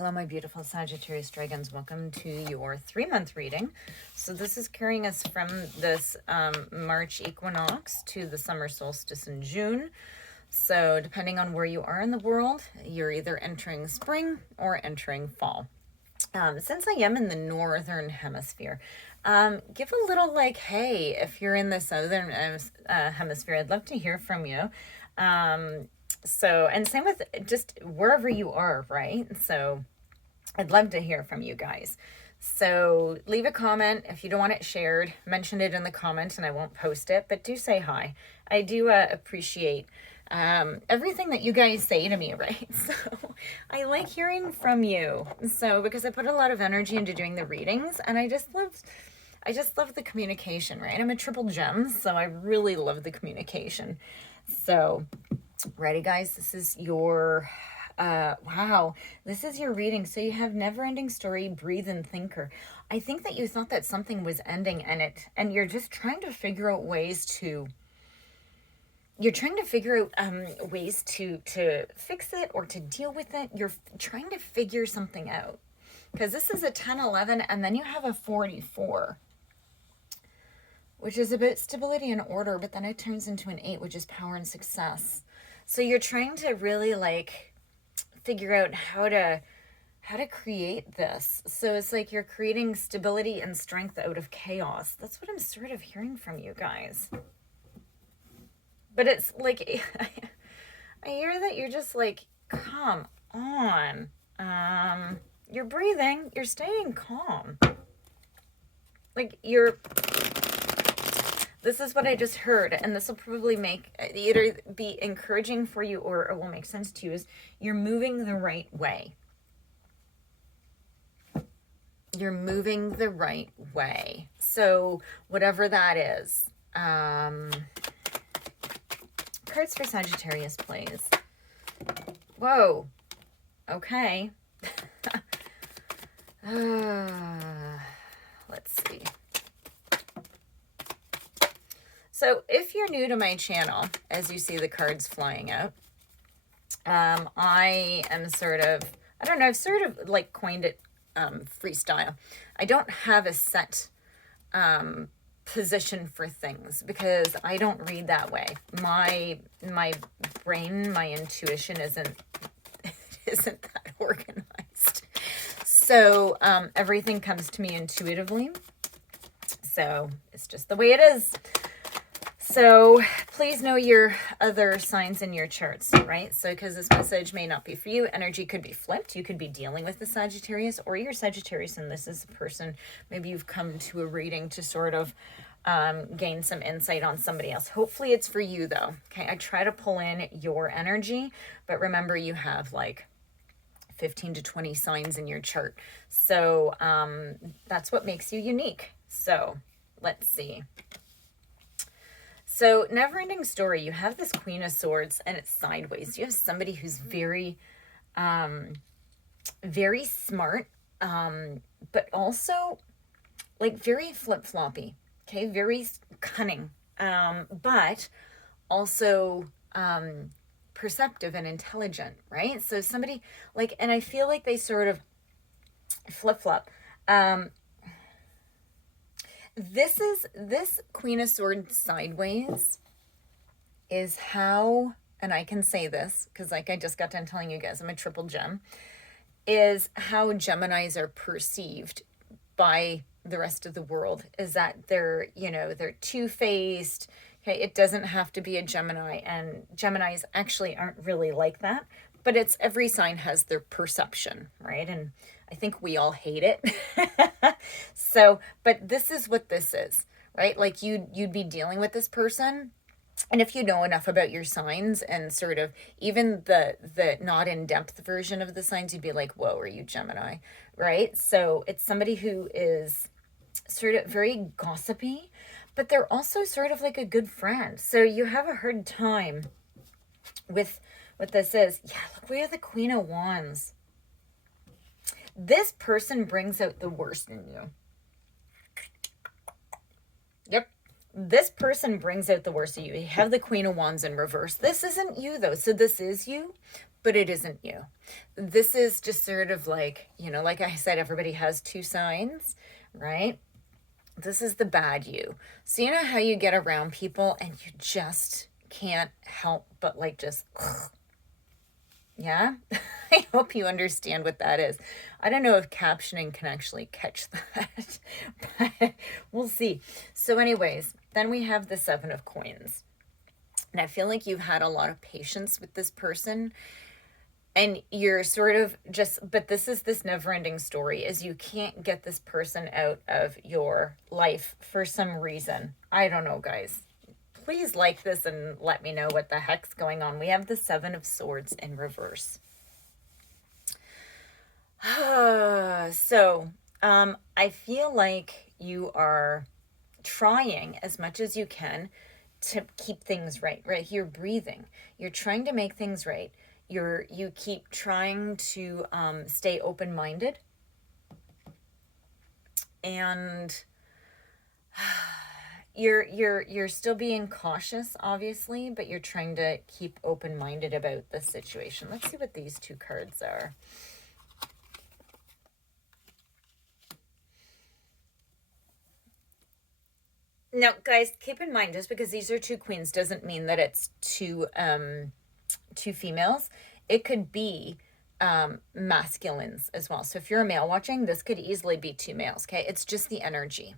Hello, my beautiful Sagittarius dragons. Welcome to your 3-month reading. So this is carrying us from this March equinox to the summer solstice in June. So depending on where you are in the world, you're either entering spring or entering fall. Since I am in the northern hemisphere, give a little like, hey, if you're in the southern hemisphere, I'd love to hear from you. So, and same with just wherever you are, right? So I'd love to hear from you guys. So leave a comment. If you don't want it shared, mention it in the comment and I won't post it, but do say hi. I do appreciate everything that you guys say to me, right? So I like hearing from you. So because I put a lot of energy into doing the readings and I just love the communication, right? I'm a triple gem, so I really love the communication. So ready, guys? This is your wow, this is your reading. So you have never ending story, breathe and thinker. I think that you thought that something was ending and you're just trying to figure out ways to ways to fix it or to deal with it. You're trying to figure something out because this is a 10, 11, and then you have a 44, which is about stability and order, but then it turns into an 8, which is power and success. So you're trying to really like figure out how to create this. So it's like you're creating stability and strength out of chaos. That's what I'm sort of hearing from you guys. But it's like I hear that you're just like, come on. You're breathing, you're staying calm. Like this is what I just heard, and this will probably make either be encouraging for you or it will make sense to you, is you're moving the right way. You're moving the right way. So whatever that is. Cards for Sagittarius, please. Whoa. Okay. Let's see. So if you're new to my channel, as you see the cards flying out, I am sort of, I don't know, I've sort of like coined it freestyle. I don't have a set position for things because I don't read that way. My brain, my intuition isn't that organized. So everything comes to me intuitively. So it's just the way it is. So please know your other signs in your charts, right? So because this message may not be for you, energy could be flipped. You could be dealing with the Sagittarius, or you're Sagittarius and this is a person, maybe you've come to a reading to sort of gain some insight on somebody else. Hopefully it's for you though. Okay, I try to pull in your energy, but remember you have like 15 to 20 signs in your chart. So that's what makes you unique. So let's see. So never-ending story, you have this Queen of Swords and it's sideways. You have somebody who's very, very smart, but also like very flip-floppy, okay? Very cunning, but also perceptive and intelligent, right? So somebody like, and I feel like they sort of flip-flop. This Queen of Swords sideways is how, and I can say this because like I just got done telling you guys I'm a triple gem, is how Geminis are perceived by the rest of the world, is that they're, you know, they're two-faced. Okay, it doesn't have to be a Gemini, and Geminis actually aren't really like that, but it's every sign has their perception, right? And I think we all hate it. So, but this is what this is, right? Like you'd be dealing with this person, and if you know enough about your signs and sort of even the not in-depth version of the signs, you'd be like, whoa, are you Gemini, right? So it's somebody who is sort of very gossipy, but they're also sort of like a good friend. So you have a hard time with what this is. Yeah, look, we have the Queen of Wands. This person brings out the worst in you. Yep. This person brings out the worst of you. You have the Queen of Wands in reverse. This isn't you though. So this is you, but it isn't you. This is just sort of like, you know, like I said, everybody has two signs, right? This is the bad you. So you know how you get around people and you just can't help but like just, yeah? I hope you understand what that is. I don't know if captioning can actually catch that, but we'll see. So anyways, then we have the Seven of Coins. And I feel like you've had a lot of patience with this person, and you're sort of just, but this is this never-ending story, is you can't get this person out of your life for some reason. I don't know, guys. Please like this and let me know what the heck's going on. We have the Seven of Swords in reverse. So, I feel like you are trying as much as you can to keep things right, right? You're breathing. You're trying to make things right. You keep trying to stay open-minded, and you're still being cautious, obviously, but you're trying to keep open-minded about the situation. Let's see what these two cards are. Now, guys, keep in mind, just because these are two queens doesn't mean that it's two females. It could be masculines as well. So if you're a male watching, this could easily be two males, okay? It's just the energy.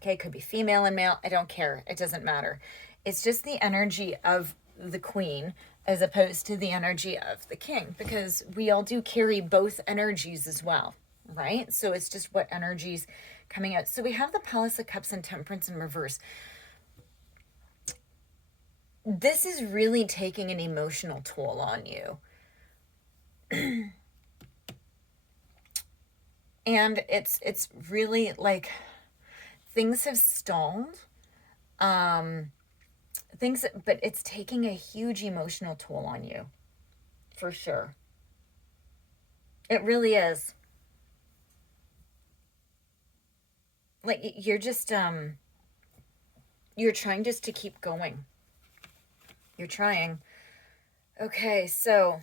Okay, it could be female and male. I don't care. It doesn't matter. It's just the energy of the queen as opposed to the energy of the king, because we all do carry both energies as well, right? So it's just what energies coming out. So we have the Palace of Cups and Temperance in reverse. This is really taking an emotional toll on you. And it's really like things have stalled. But it's taking a huge emotional toll on you, for sure. It really is. Like you're just you're trying just to keep going. You're trying. Okay, so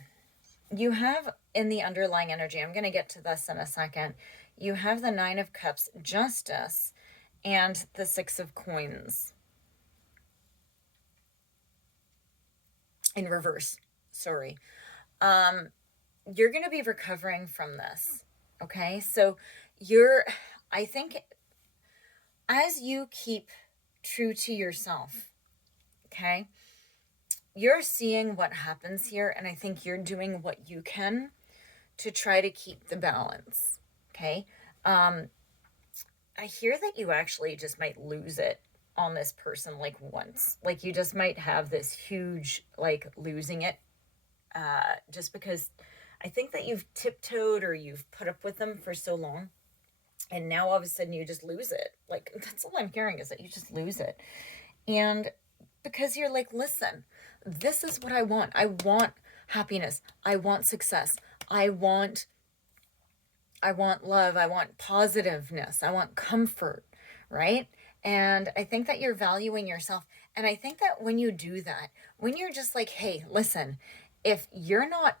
you have in the underlying energy, I'm going to get to this in a second. You have the Nine of Cups, Justice, and the Six of Coins in reverse. Sorry. You're going to be recovering from this. Okay, so I think as you keep true to yourself, okay, you're seeing what happens here, and I think you're doing what you can to try to keep the balance, okay? I hear that you actually just might lose it on this person like once. Like you just might have this huge, like losing it, just because I think that you've tiptoed or you've put up with them for so long, and now all of a sudden you just lose it. Like that's all I'm hearing, is that you just lose it. And because you're like, listen, this is what I want. I want happiness. I want success. I want love. I want positiveness. I want comfort, right? And I think that you're valuing yourself. And I think that when you do that, when you're just like, hey, listen, if you're not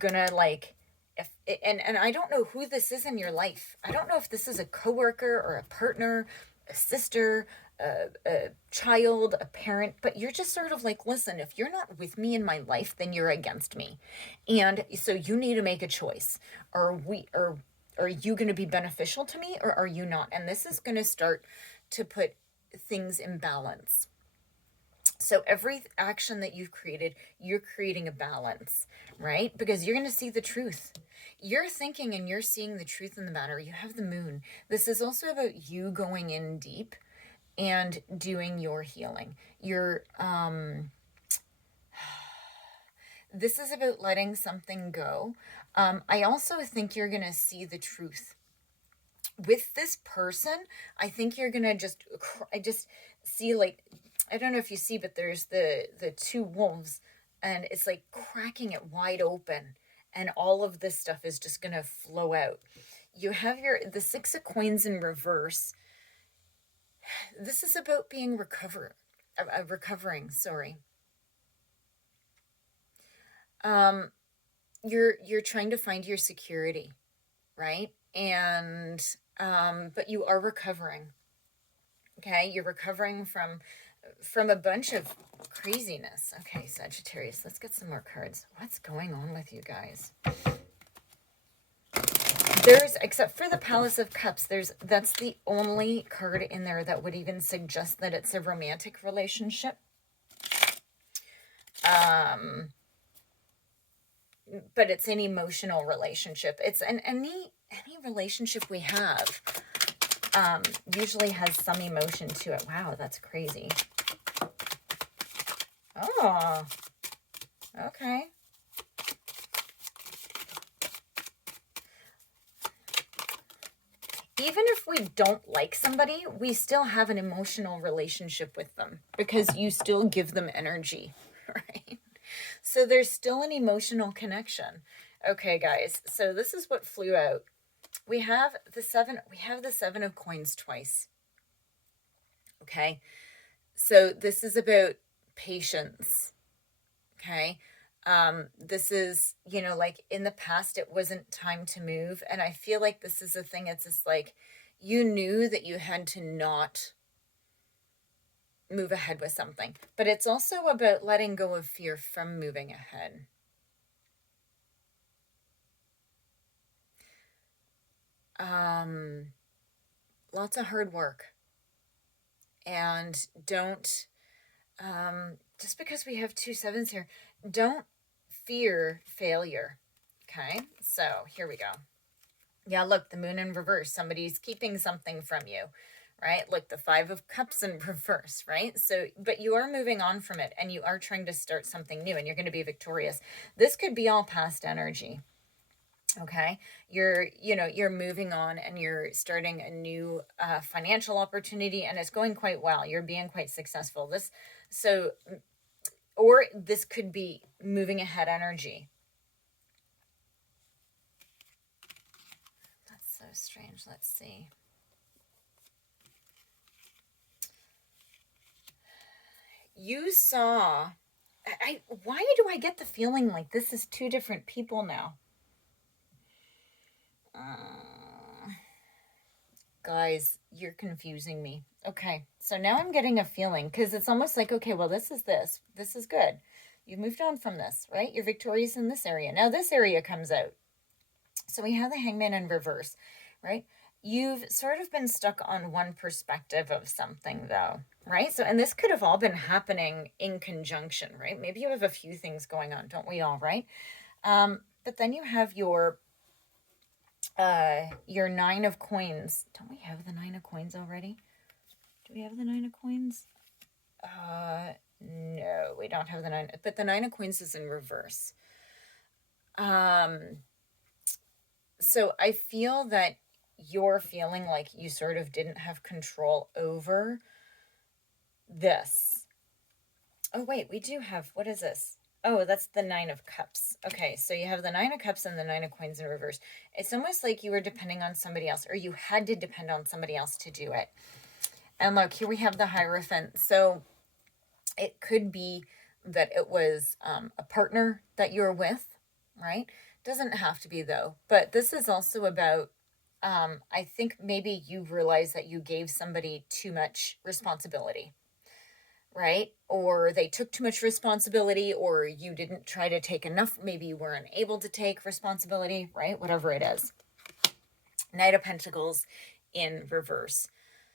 gonna like, if and I don't know who this is in your life. I don't know if this is a coworker or a partner, a sister, a child, a parent, but you're just sort of like, listen, if you're not with me in my life, then you're against me. And so you need to make a choice. Are you going to be beneficial to me, or are you not? And this is going to start to put things in balance. So every action that you've created, you're creating a balance, right? Because you're going to see the truth. You're thinking and you're seeing the truth in the matter. You have the moon. This is also about you going in deep and doing your healing. This is about letting something go. I also think you're going to see the truth. With this person, I think you're going to I just see, like, I don't know if you see, but there's the two wolves, and it's like cracking it wide open, and all of this stuff is just going to flow out. You have the Six of Coins in reverse. This is about being recovering, sorry. you're trying to find your security, right? And but you are recovering. Okay, you're recovering from a bunch of craziness. Okay, Sagittarius, let's get some more cards. What's going on with you guys? There's, except for the Palace of Cups, that's the only card in there that would even suggest that it's a romantic relationship. But it's an emotional relationship. It's any relationship we have usually has some emotion to it. Wow, that's crazy. Oh, okay. Even if we don't like somebody, we still have an emotional relationship with them because you still give them energy, right? So there's still an emotional connection. Okay, guys, so this is what flew out. We have the seven of coins twice. Okay, so this is about patience. Okay, this is, you know, like in the past it wasn't time to move, and I feel like this is a thing. It's just like you knew that you had to not move ahead with something, but it's also about letting go of fear from moving ahead. Lots of hard work, and don't just because we have 2 sevens here, don't fear failure. Okay, so here we go. Yeah, look, the moon in reverse. Somebody's keeping something from you, right? Look, the 5 of cups in reverse, right? So, but you are moving on from it, and you are trying to start something new, and you're going to be victorious. This could be all past energy. Okay, you're moving on, and you're starting a new financial opportunity, and it's going quite well. You're being quite successful. Or this could be moving ahead energy. That's so strange. Let's see. You saw, why do I get the feeling like this is 2 different people now? Guys, you're confusing me. Okay, so now I'm getting a feeling, because it's almost like, okay, well, this is good. You've moved on from this, right? You're victorious in this area. Now this area comes out. So we have the Hangman in reverse, right? You've sort of been stuck on one perspective of something, though, right? So, and this could have all been happening in conjunction, right? Maybe you have a few things going on, don't we all, right? But then you have your 9 of coins. Don't we have the 9 of coins already? Do we have the 9 of coins? No, we don't have the 9, but the 9 of coins is in reverse. So I feel that you're feeling like you sort of didn't have control over this. Oh, wait, we do have, what is this? Oh, that's the 9 of cups. Okay, so you have the 9 of cups and the 9 of coins in reverse. It's almost like you were depending on somebody else, or you had to depend on somebody else to do it. And look, here we have the Hierophant. So it could be that it was a partner that you're with, right? Doesn't have to be, though. But this is also about, I think maybe you realize that you gave somebody too much responsibility, right? Or they took too much responsibility, or you didn't try to take enough. Maybe you weren't able to take responsibility, right? Whatever it is. Knight of Pentacles in reverse.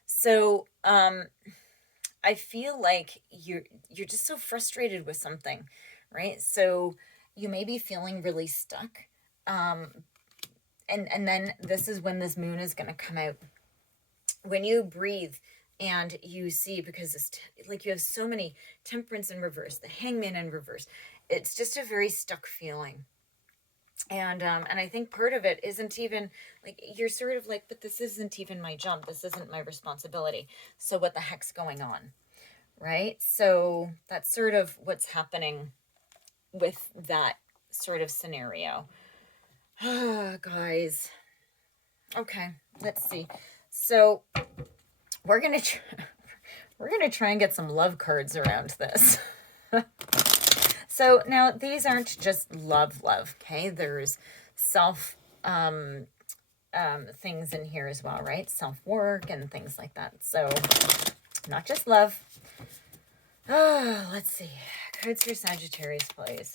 So, I feel like you're just so frustrated with something, right? So you may be feeling really stuck. And then this is when this moon is going to come out. When you breathe and you see, because it's like you have so many Temperance in reverse, the Hangman in reverse. It's just a very stuck feeling. And I think part of it isn't even like, you're sort of like, but this isn't even my job. This isn't my responsibility. So what the heck's going on? Right? So that's sort of what's happening with that sort of scenario. Guys. Okay, let's see. So we're going to try and get some love cards around this. So now these aren't just love, okay? There's self things in here as well, right? Self-work and things like that. So not just love. Oh, let's see. Cards for Sagittarius, please.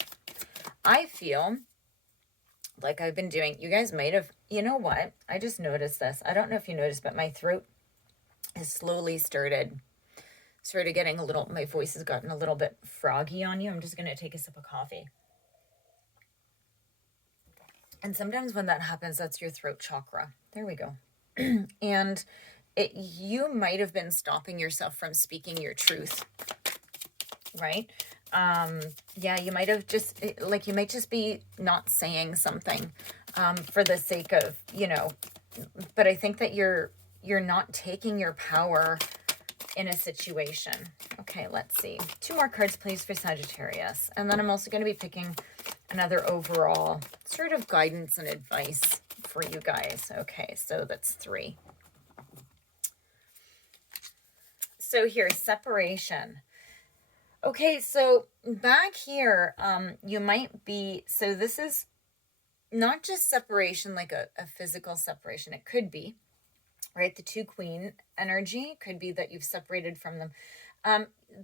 I feel like I've been doing, you guys might have, you know what? I just noticed this. I don't know if you noticed, but my throat has slowly started getting a little, my voice has gotten a little bit froggy on you. I'm just going to take a sip of coffee. And sometimes when that happens, that's your throat chakra. There we go. And you might have been stopping yourself from speaking your truth, right? Yeah, you might have just, like, you might just be not saying something for the sake of, you know, but I think that you're not taking your power in a situation. Okay, let's see. 2 more cards, please, for Sagittarius. And then I'm also going to be picking another overall sort of guidance and advice for you guys. Okay, so that's 3. So here, separation. Okay, so back here, you might be, so this is not just separation, like a physical separation. It could be, right? The 2 queen energy could be that you've separated from them.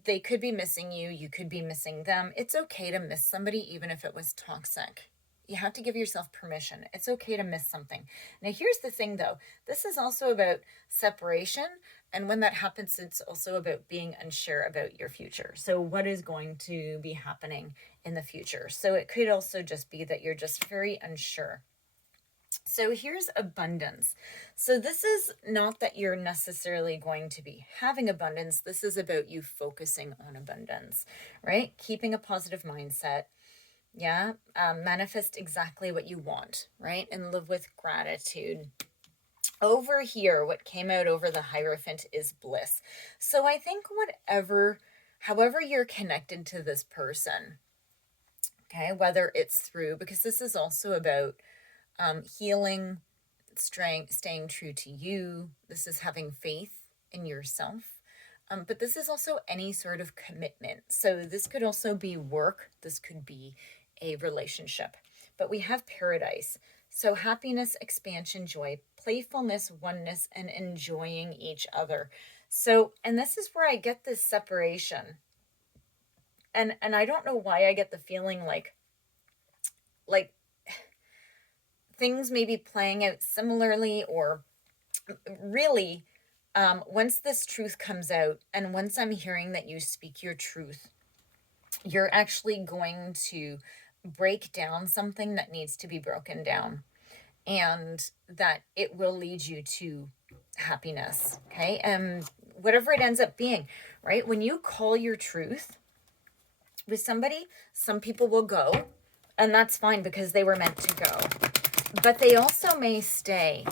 They could be missing you. You could be missing them. It's okay to miss somebody, even if it was toxic. You have to give yourself permission. It's okay to miss something. Now, here's the thing, though. This is also about separation. And when that happens, it's also about being unsure about your future. So what is going to be happening in the future? So it could also just be that you're just very unsure. So here's abundance. So this is not that you're necessarily going to be having abundance. This is about you focusing on abundance, right? Keeping a positive mindset. Yeah. Manifest exactly what you want, right? And live with gratitude. Over here, what came out over the Hierophant is bliss. So I think however you're connected to this person, okay, whether it's through, because this is also about healing, strength, staying true to you. This is having faith in yourself. But this is also any sort of commitment. So this could also be work. This could be a relationship. But we have paradise. So happiness, expansion, joy, playfulness, oneness, and enjoying each other. So, and this is where I get this separation. And I don't know why I get the feeling like things may be playing out similarly, or really, once this truth comes out, and once I'm hearing that you speak your truth, you're actually going to break down something that needs to be broken down, and that it will lead you to happiness. Okay. And whatever it ends up being, right? When you call your truth with somebody, some people will go, and that's fine because they were meant to go, but they also may stay,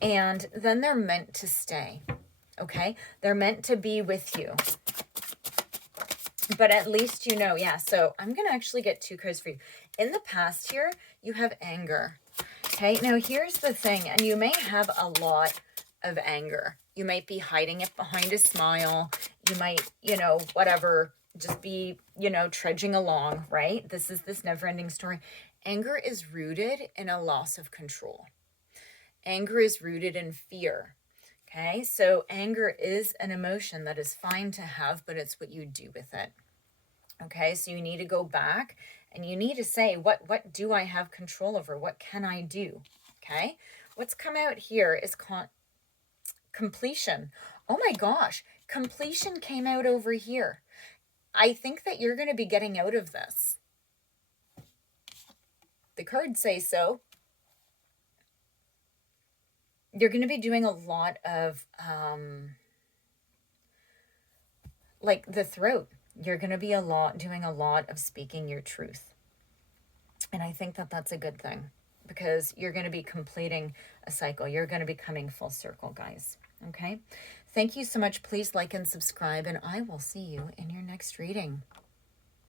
and then they're meant to stay. Okay. They're meant to be with you. But at least you know, yeah. So I'm going to actually get 2 cards for you. In the past here, you have anger. Okay. Now here's the thing, and you may have a lot of anger. You might be hiding it behind a smile. You might, whatever, just be, trudging along, right? This is this never-ending story. Anger is rooted in a loss of control. Anger is rooted in fear. Okay, so anger is an emotion that is fine to have, but it's what you do with it. Okay, so you need to go back and you need to say, what do I have control over? What can I do? Okay, what's come out here is completion. Oh my gosh, completion came out over here. I think that you're going to be getting out of this. The cards say so. You're going to be doing a lot of, like the throat. You're going to be doing a lot of speaking your truth. And I think that that's a good thing, because you're going to be completing a cycle. You're going to be coming full circle, guys. Okay. Thank you so much. Please like and subscribe, and I will see you in your next reading.